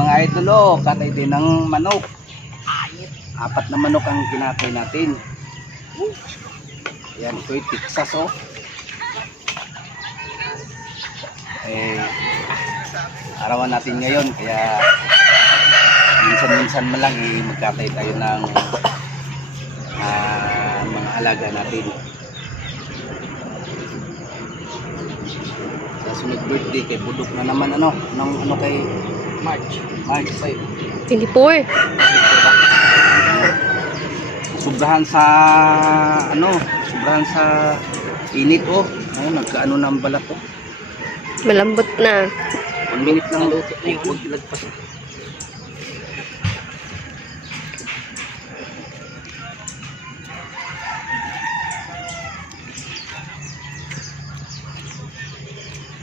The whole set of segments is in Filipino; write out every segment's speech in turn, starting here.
mga idol, oh, katay din ng manok. 4 na manok ang kinatay natin. Yan, ito yung Texas, oh. Arawan natin ngayon, kaya minsan-minsan man lang magkatay tayo ng mga alaga natin. Sa sunod birthday kay Budok na naman kay March 24. Sobrahan sa init, oh. Ayun, nagkaano na ang balat, oh. Malambot na. 1 minute lang luto na yun. Huwag ilagpas.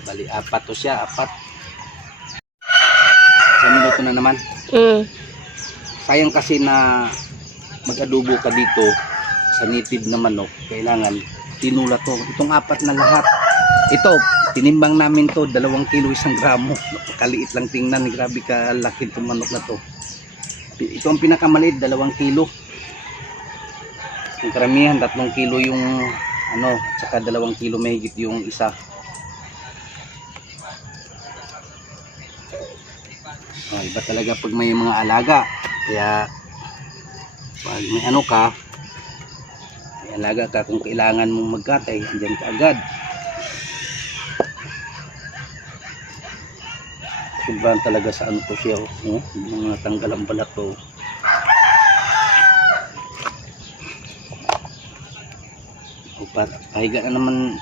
Bali, 4 to siya, 4. 1 minuto na naman. Sayang kasi na mag-adobo ka dito sa native na manok, kailangan tinula to. Itong 4 na lahat. Ito, tinimbang namin to, 2 kilo 1 gramo. Kaliit lang tingnan, grabe ka laki itong manok na to. Ito ang pinakamaliit, 2 kilo. Ang karamihan, 3 kilo yung tsaka 2 kilo mahigit yung isa. Iba talaga pag may mga alaga. Kaya pag may may alaga ka, kung kailangan mong magkatay, andyan ka agad. Sobrang talaga sa to siya, mga tanggal ang balat to. Pahiga na naman,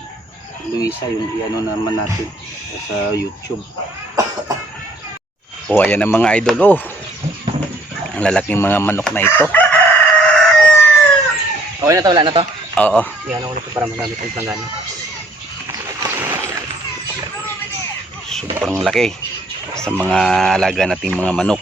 Luisa, yung naman natin sa YouTube. Ayan ang mga idol, ang lalaking mga manok na ito. Okay na to, wala na to? Oo. Yan ako nito para magamit ang planggana. Sobrang laki sa mga alaga nating mga manok.